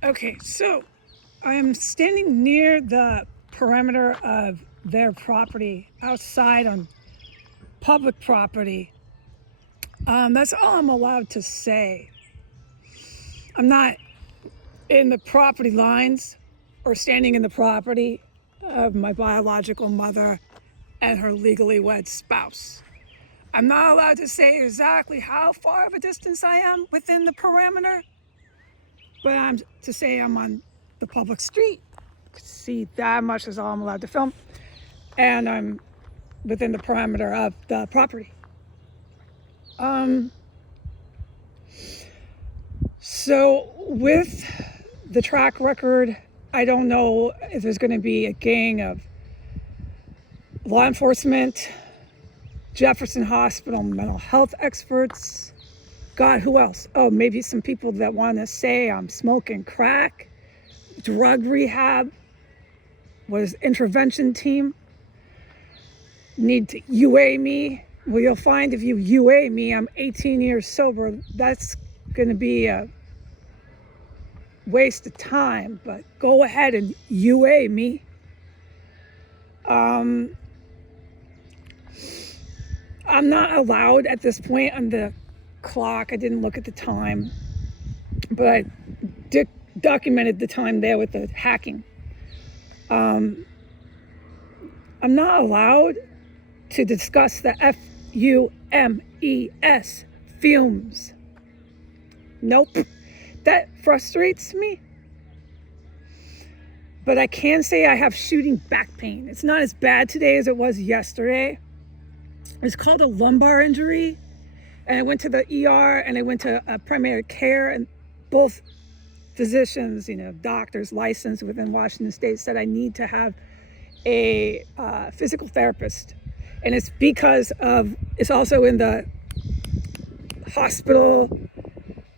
Okay, so I am standing near the perimeter of their property outside on public property. That's all I'm allowed to say. I'm not in the property lines or standing in the property of my biological mother and her legally wed spouse. I'm not allowed to say exactly how far of a distance I am within the perimeter, but I'm to say I'm on the public street. See, that much is all I'm allowed to film, and I'm within the parameter of the property. So with the track record, I don't know if there's going to be a gang of law enforcement, Jefferson Hospital mental health experts, God, who else? Oh, maybe some people that want to say I'm smoking crack, drug rehab, was intervention team, need to UA me. Well, you'll find if you UA me, I'm 18 years sober. That's going to be a waste of time, but go ahead and UA me. I'm not allowed at this point on the clock. I didn't look at the time, but I documented the time there with the hacking. I'm not allowed to discuss the FUMES, fumes. Nope. That frustrates me. But I can say I have shooting back pain. It's not as bad today as it was yesterday. It's called a lumbar injury. And I went to the ER and I went to primary care, and both physicians, doctors licensed within Washington State said I need to have a physical therapist. And it's because it's also in the hospital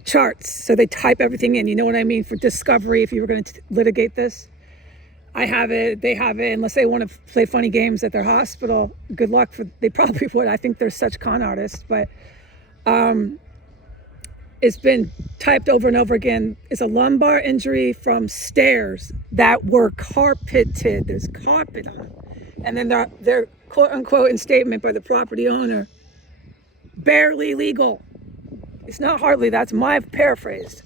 charts. So they type everything in, you know what I mean, for discovery if you were going to litigate this. I have it, they have it, unless they want to play funny games at their hospital. Good luck they probably would. I think they're such con artists, but it's been typed over and over again. It's a lumbar injury from stairs that were carpeted. There's carpet on them. And then they're quote unquote in statement by the property owner, barely legal. It's not hardly, that's my paraphrase.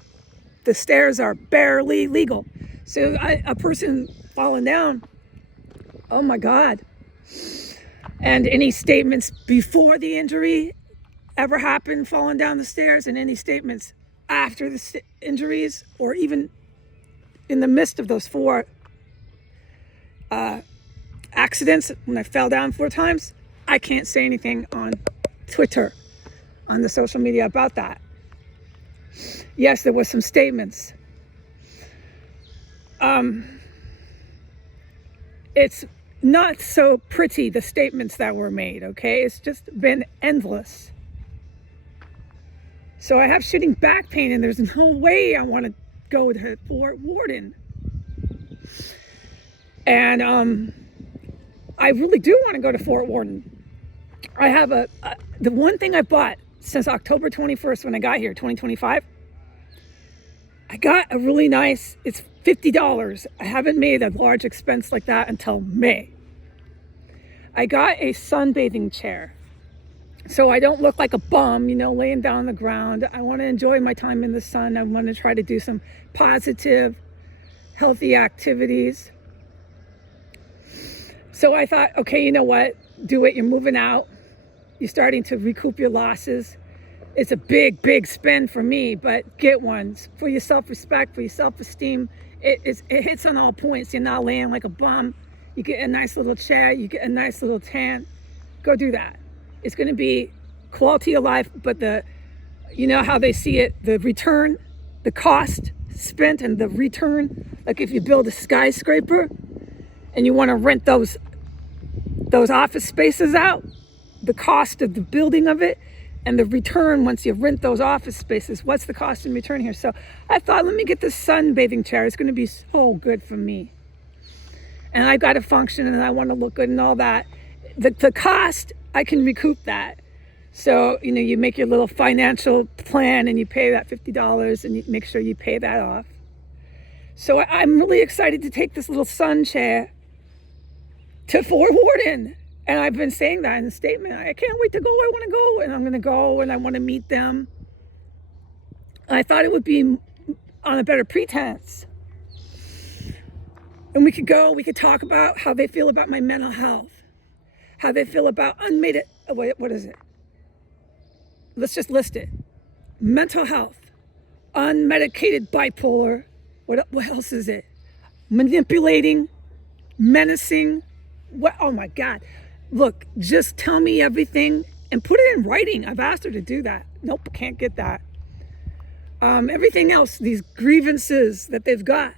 The stairs are barely legal. So a person falling down, oh my God. And any statements before the injury ever happened, falling down the stairs, and any statements after the injuries, or even in the midst of those 4 accidents when I fell down 4 times, I can't say anything on Twitter, on the social media about that. Yes, there was some statements. It's not so pretty, the statements that were made, okay? It's just been endless. So I have shooting back pain, and there's no way I want to go to Fort Worden. And I really do want to go to Fort Worden. I have the one thing I bought since October 21st when I got here, 2025, I got a really nice, it's $50. I haven't made a large expense like that until May. I got a sunbathing chair, so I don't look like a bum, laying down on the ground. I want to enjoy my time in the sun. I want to try to do some positive, healthy activities. So I thought, okay, you know what? Do it. You're moving out. You're starting to recoup your losses. It's a big, big spend for me, but get one for your self-respect, for your self-esteem. It hits on all points. You're not laying like a bum. You get a nice little chair. You get a nice little tan. Go do that. It's going to be quality of life, but how they see it, the return, the cost spent and the return. Like if you build a skyscraper and you want to rent those office spaces out, the cost of the building of it and the return once you rent those office spaces, what's the cost in return here? So I thought, let me get this sunbathing chair. It's going to be so good for me. And I got to function and I want to look good and all that. The cost, I can recoup that. So, you make your little financial plan and you pay that $50 and you make sure you pay that off. So I'm really excited to take this little sun chair to Fort Worden. And I've been saying that in the statement. I can't wait to go. I want to go. And I'm going to go and I want to meet them. I thought it would be on a better pretense. And we could go, we could talk about how they feel about my mental health, how they feel about what is it? Let's just list it. Mental health, unmedicated bipolar. What else is it? Manipulating, menacing. Oh my God. Look, just tell me everything and put it in writing. I've asked her to do that. Nope, can't get that. Everything else, these grievances that they've got.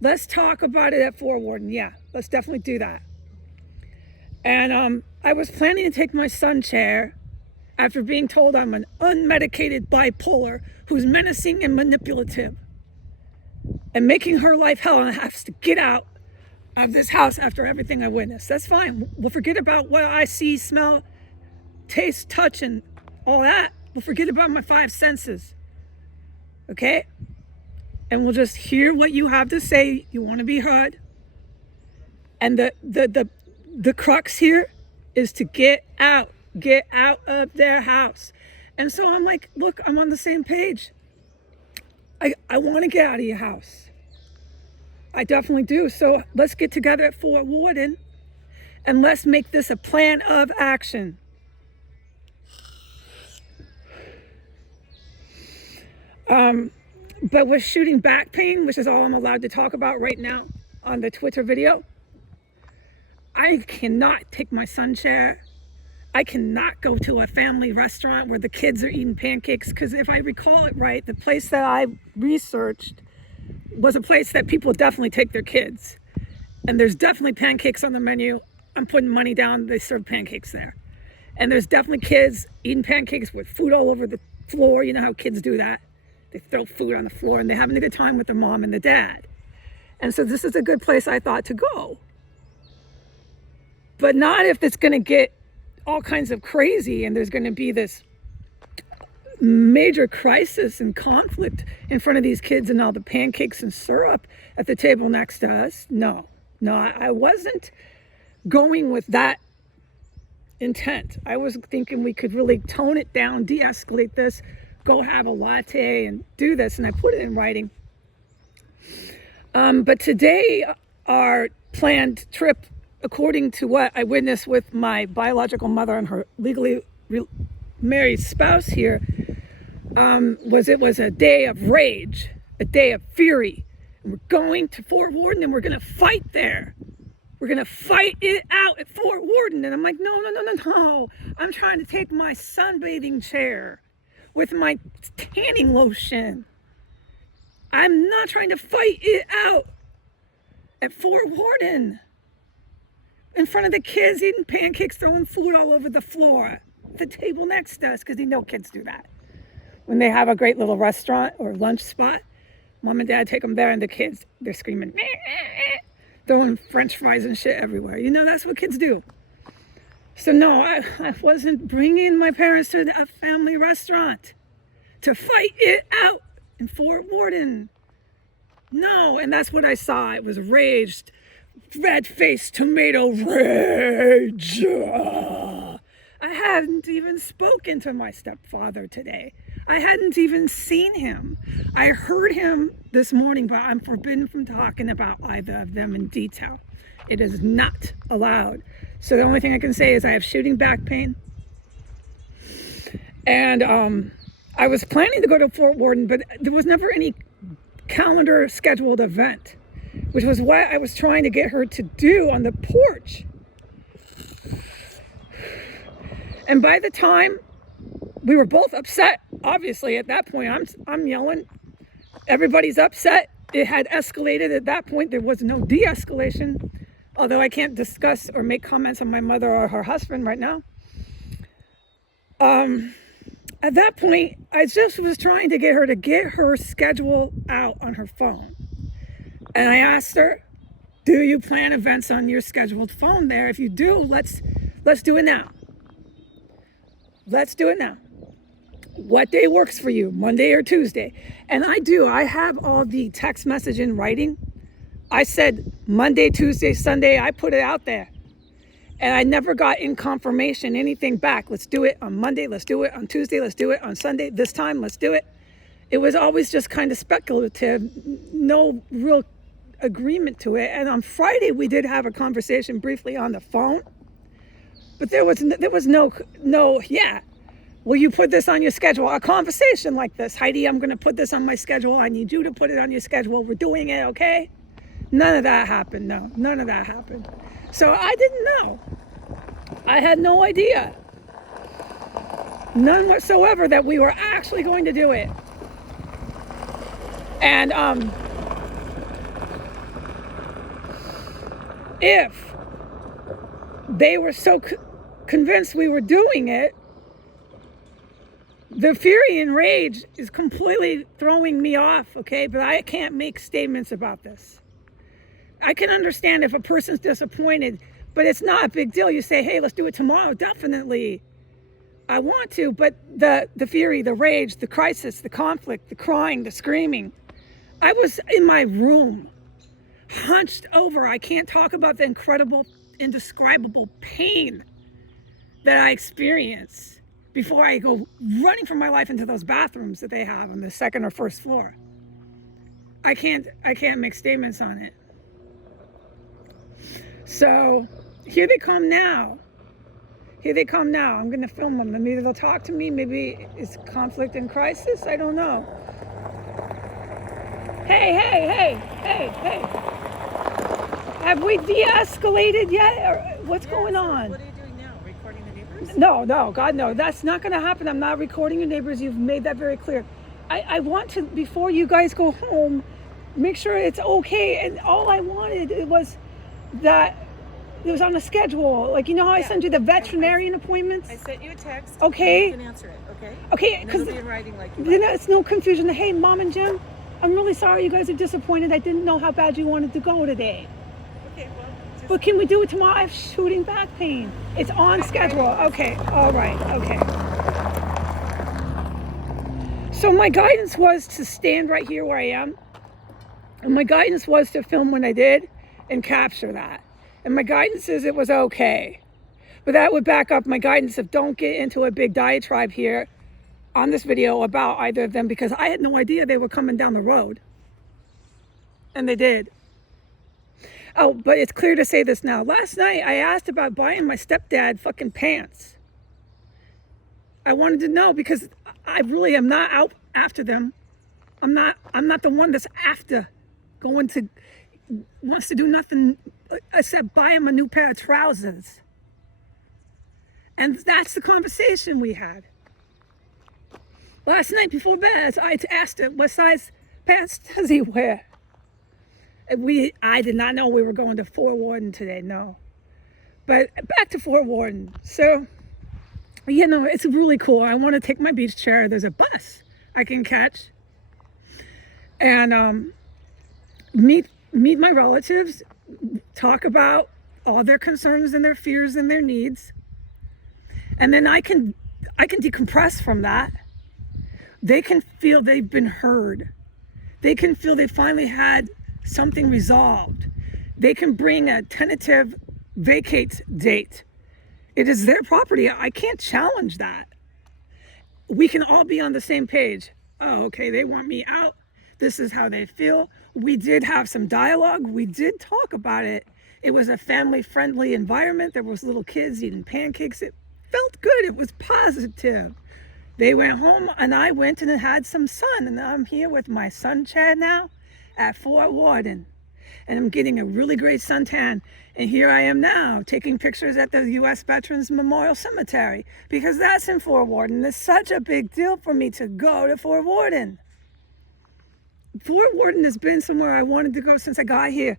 Let's talk about it at Fort Worden. Yeah, let's definitely do that. And I was planning to take my sun chair after being told I'm an unmedicated bipolar who's menacing and manipulative and making her life hell, and I have to get out of this house after everything I witnessed. That's fine. We'll forget about what I see, smell, taste, touch, and all that. We'll forget about my 5 senses. Okay? And we'll just hear what you have to say. You want to be heard. And the crux here is to get out of their house. And so I'm like, look, I'm on the same page. I want to get out of your house. I definitely do. So let's get together at Fort Worden and let's make this a plan of action. But with shooting back pain, which is all I'm allowed to talk about right now on the Twitter video, I cannot take my sun chair. I cannot go to a family restaurant where the kids are eating pancakes, because if I recall it right, the place that I researched was a place that people definitely take their kids. And there's definitely pancakes on the menu. I'm putting money down, they serve pancakes there. And there's definitely kids eating pancakes with food all over the floor. You know how kids do that. They throw food on the floor and they're having a good time with the mom and the dad. And so this is a good place I thought to go. But not if it's going to get all kinds of crazy and there's going to be this major crisis and conflict in front of these kids and all the pancakes and syrup at the table next to us. No, I wasn't going with that intent. I was thinking we could really tone it down, de-escalate this, go have a latte and do this. And I put it in writing. But today, our planned trip, according to what I witnessed with my biological mother and her legally married spouse here, was a day of rage, a day of fury. And we're going to Fort Worden and we're going to fight there. We're going to fight it out at Fort Worden. And I'm like, no. I'm trying to take my sunbathing chair with my tanning lotion. I'm not trying to fight it out at Fort Worden in front of the kids eating pancakes, throwing food all over the floor, the table next to us, because you know kids do that. When they have a great little restaurant or lunch spot, mom and dad take them there and the kids, they're screaming, meh, meh, throwing french fries and shit everywhere. You know, that's what kids do. So no, I wasn't bringing my parents to a family restaurant to fight it out in Fort Worden. No, and that's what I saw. It was rage, red-faced tomato rage. I hadn't even spoken to my stepfather today. I hadn't even seen him. I heard him this morning, but I'm forbidden from talking about either of them in detail. It is not allowed. So the only thing I can say is I have shooting back pain. And I was planning to go to Fort Worden, but there was never any calendar scheduled event, which was what I was trying to get her to do on the porch. And by the time we were both upset, obviously at that point, I'm yelling. Everybody's upset. It had escalated at that point. There was no de-escalation, although I can't discuss or make comments on my mother or her husband right now. At that point, I just was trying to get her schedule out on her phone. And I asked her, do you plan events on your scheduled phone there? If you do, let's do it now. Let's do it now. what day works for you, Monday or Tuesday. And I have all the text message in writing. I said Monday, Tuesday, Sunday, I put it out there. And I never got in confirmation, anything back. Let's do it on Monday, let's do it on Tuesday, let's do it on Sunday, this time, let's do it. It was always just kind of speculative, no real agreement to it. And on Friday, we did have a conversation briefly on the phone, but there was no, yeah, will you put this on your schedule? A conversation like this, Heidi, I'm going to put this on my schedule. I need you to put it on your schedule. We're doing it, okay? None of that happened, no, none of that happened. So I didn't know. I had no idea, none whatsoever, that we were actually going to do it. And if they were so convinced we were doing it, the fury and rage is completely throwing me off, okay? But I can't make statements about this. I can understand if a person's disappointed, but it's not a big deal. You say, hey, let's do it tomorrow. Definitely, I want to, but the fury, the rage, the crisis, the conflict, the crying, the screaming. I was in my room, hunched over. I can't talk about the incredible, indescribable pain that I experience before I go running for my life into those bathrooms that they have on the second or first floor. I can't make statements on it. So here they come now. Here they come now. I'm going to film them. Maybe they'll talk to me. Maybe it's conflict and crisis. I don't know. Hey. Have we de-escalated yet? Or what's going on? What are you doing now? Recording the neighbors? No, God, no. That's not going to happen. I'm not recording your neighbors. You've made that very clear. I want to, before you guys go home, make sure it's okay. And all I wanted was that it was on a schedule. Like, you know how I send you the veterinarian appointments? I sent you a text. Okay. You can answer it, okay? Okay, because because in writing like you then it's no confusion. Hey, Mom and Jim, I'm really sorry you guys are disappointed. I didn't know how bad you wanted to go today. Okay, well, But can we do it tomorrow? I have shooting back pain. It's on schedule. Okay, all right, okay. So my guidance was to stand right here where I am. And my guidance was to film when I did and capture that. And my guidance is it was okay. But that would back up my guidance of don't get into a big diatribe here on this video about either of them, because I had no idea they were coming down the road. And they did. Oh, but it's clear to say this now. Last night I asked about buying my stepdad fucking pants. I wanted to know because I really am not out after them. I'm not the one that's after wants to do nothing except buy him a new pair of trousers. And that's the conversation we had. Last night before bed, I asked him, what size pants does he wear? I did not know we were going to Fort Worden today, no. But back to Fort Worden. So, you know, it's really cool. I want to take my beach chair. There's a bus I can catch. And meet my relatives, talk about all their concerns and their fears and their needs. And then I can decompress from that. They can feel they've been heard. They can feel they finally had something resolved. They can bring a tentative vacate date. It is their property. I can't challenge that. We can all be on the same page. Oh, okay, they want me out. This is how they feel. We did have some dialogue. We did talk about it. It was a family-friendly environment. There was little kids eating pancakes. It felt good. It was positive. They went home and I went and had some sun. And I'm here with my sun chair now at Fort Worden. And I'm getting a really great suntan. And here I am now taking pictures at the U.S. Veterans Memorial Cemetery because that's in Fort Worden. It's such a big deal for me to go to Fort Worden. Fort Worden has been somewhere I wanted to go since I got here.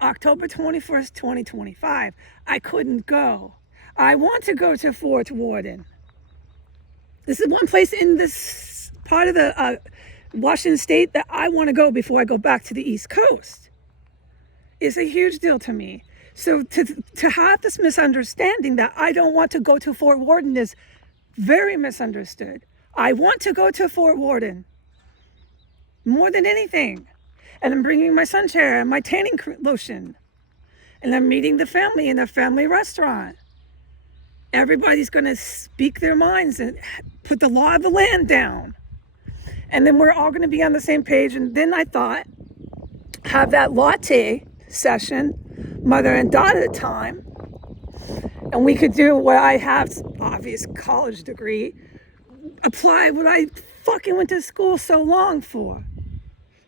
October 21st, 2025. I couldn't go. I want to go to Fort Worden. This is one place in this part of the Washington State that I want to go before I go back to the East Coast. It's a huge deal to me. So to have this misunderstanding that I don't want to go to Fort Worden is very misunderstood. I want to go to Fort Worden more than anything. And I'm bringing my sun chair and my tanning lotion. And I'm meeting the family in a family restaurant. Everybody's going to speak their minds and put the law of the land down. And then we're all going to be on the same page. And then I thought, have that latte session, mother and daughter time. And we could do what I have, obvious college degree, apply what I fucking went to school so long for.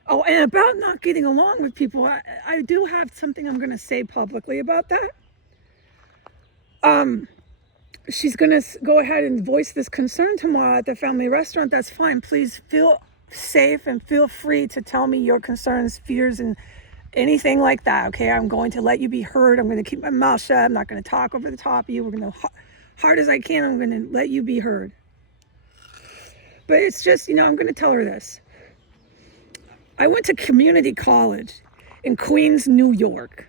Oh, and about not getting along with people, I do have something I'm going to say publicly about that. She's going to go ahead and voice this concern tomorrow at the family restaurant. That's fine. Please feel safe and feel free to tell me your concerns, fears, and anything like that. Okay, I'm going to let you be heard. I'm going to keep my mouth shut. I'm not going to talk over the top of you. We're going to, hard as I can, I'm going to let you be heard. But it's just, I'm going to tell her this. I went to community college in Queens, New York.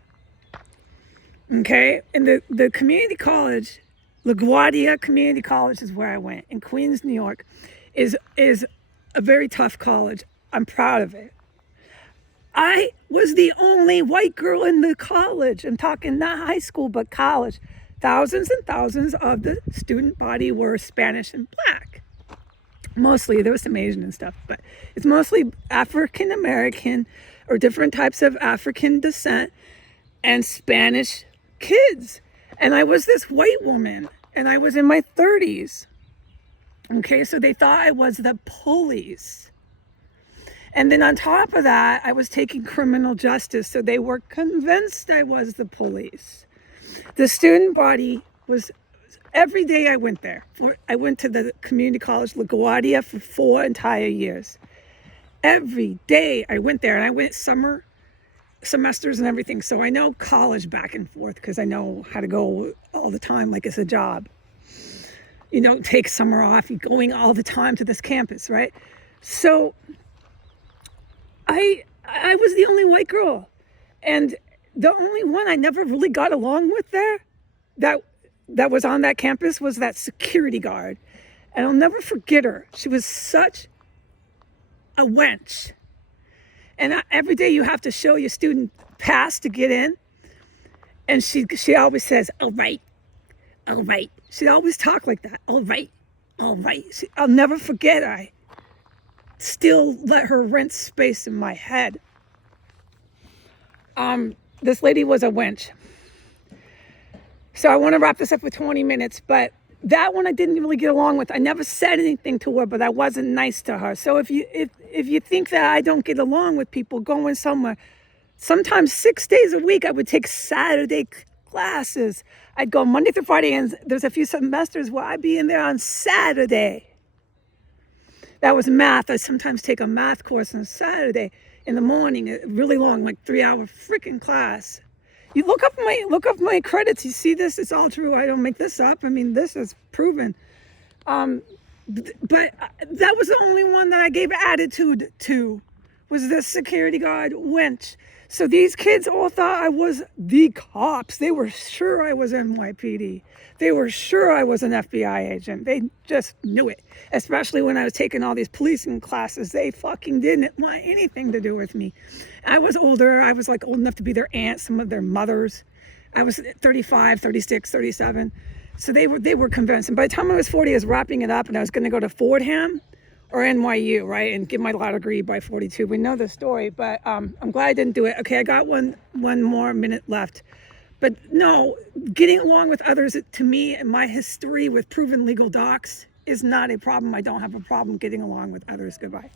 Okay, and the community college, LaGuardia Community College is where I went in Queens, New York, is a very tough college. I'm proud of it. I was the only white girl in the college. I'm talking not high school, but college. Thousands and thousands of the student body were Spanish and Black. Mostly, there was some Asian and stuff, but it's mostly African American or different types of African descent and Spanish kids. And I was this white woman, and I was in my 30s. Okay, so they thought I was the police. And then on top of that, I was taking criminal justice, so they were convinced I was the police. The student body was, every day I went there. I went to the community college, LaGuardia, for 4 entire years. Every day I went there, and I went summer semesters and everything, so I know college back and forth because I know how to go all the time like it's a job. You don't take summer off, you're going all the time to this campus, right? So I was the only white girl, and the only one I never really got along with there that was on that campus was that security guard. And I'll never forget her. She was such a wench. And every day you have to show your student pass to get in. And she always says, all right. She'd always talk like that. All right. I'll never forget. I still let her rent space in my head. This lady was a wench. So I want to wrap this up with 20 minutes, but that one I didn't really get along with. I never said anything to her, but I wasn't nice to her. So if you think that I don't get along with people going somewhere, sometimes 6 days a week I would take Saturday classes. I'd go Monday through Friday, and there's a few semesters where I'd be in there on Saturday. That was math. I sometimes take a math course on Saturday in the morning, a really long, like 3-hour freaking class. You look up my credits. You see this? It's all true. I don't make this up. I mean, this is proven. But that was the only one that I gave attitude to, was this security guard wench. So these kids all thought I was the cops. They were sure I was NYPD. They were sure I was an FBI agent. They just knew it. Especially when I was taking all these policing classes. They fucking didn't want anything to do with me. I was older. I was like old enough to be their aunt, some of their mothers. I was 35, 36, 37. So they were convinced. And by the time I was 40, I was wrapping it up, and I was going to go to Fordham or NYU, right, and get my law degree by 42. We know the story, but I'm glad I didn't do it. Okay, I got one more minute left. But no, getting along with others, to me, and my history with proven legal docs is not a problem. I don't have a problem getting along with others. Goodbye.